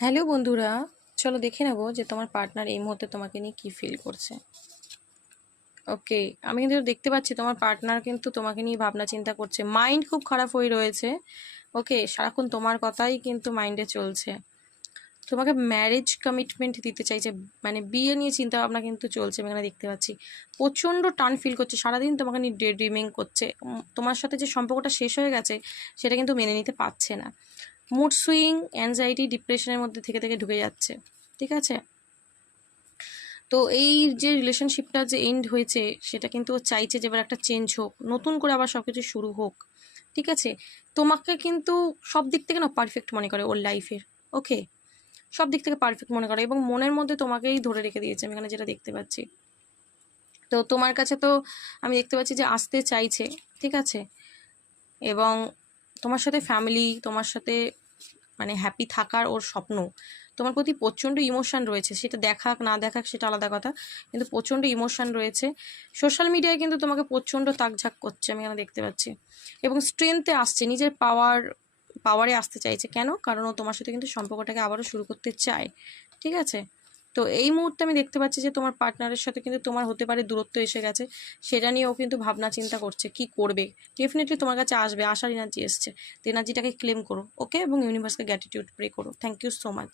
Hello বন্ধুরা, চলো দেখে নেবো যে তোমার পার্টনার এই মুহূর্তে তোমাকে নিয়ে কি ফিল করছে। ওকে, আমি কিন্তু দেখতে পাচ্ছি তোমার পার্টনার কিন্তু তোমাকে নিয়ে ভাবনা চিন্তা করছে, মাইন্ড খুব খারাপ হয়ে রয়েছে। ওকে, সারাক্ষণ তোমার কথাই কিন্তু মাইন্ডে চলছে। তোমাকে ম্যারেজ কমিটমেন্ট দিতে চাইছে, মানে বিয়ে নিয়ে চিন্তা ভাবনা কিন্তু চলছে। আমি এখানে দেখতে পাচ্ছি প্রচণ্ড টান ফিল করছে, সারাদিন তোমাকে নিয়ে ডে ড্রিমিং করছে। তোমার সাথে যে সম্পর্কটা শেষ হয়ে গেছে সেটা কিন্তু মেনে নিতে পারছে না। মুড সুইং, অ্যাংজাইটি, ডিপ্রেশনের মধ্যে থেকে থেকে ঢুকে যাচ্ছে। ঠিক আছে, তো এই যে রিলেশনশিপটা যে এন্ড হয়েছে সেটা কিন্তু ও চাইছে যে এবার একটা চেঞ্জ হোক, নতুন করে আবার সব কিছু শুরু হোক। ঠিক আছে, তোমাকে কিন্তু সব দিক থেকে না পারফেক্ট মনে করে ওর লাইফের। ওকে, সব দিক থেকে পারফেক্ট মনে করে এবং মনের মধ্যে তোমাকেই ধরে রেখে দিয়েছে, আমি এখানে যেটা দেখতে পাচ্ছি। তো তোমার কাছে তো আমি দেখতে পাচ্ছি যে আসতে চাইছে। ঠিক আছে, এবং তোমার সাথে ফ্যামিলি, তোমার সাথে মানে হ্যাপি থাকার ওর স্বপ্ন। তোমার প্রতি প্রচণ্ড ইমোশান রয়েছে, সেটা দেখাক না দেখাক সেটা আলাদা কথা, কিন্তু প্রচণ্ড ইমোশান রয়েছে। সোশ্যাল মিডিয়ায় কিন্তু তোমাকে প্রচণ্ড তাকঝাক করছে, আমি এখানে দেখতে পাচ্ছি। এবং স্ট্রেংথে আসছে, নিজের পাওয়ারে আসতে চাইছে। কেন? কারণ ও তোমার সাথে কিন্তু সম্পর্কটাকে আবারও শুরু করতে চায়। ঠিক আছে, তো এই মুহূর্তে আমি দেখতে পাচ্ছি যে তোমার পার্টনারের সাথে কিন্তু তোমার হতে পারে দূরত্ব এসে গেছে, সেটা নিয়ে ও কিন্তু ভাবনা চিন্তা করছে কি করবে। ডেফিনেটলি তোমার কাছে আসবে, আসার এনার্জি এসছে। তো এনার্জিটাকে ক্লেম করো, ওকে, এবং ইউনিভার্সকে গ্র্যাটিটিউড প্রে করো। Thank you so much.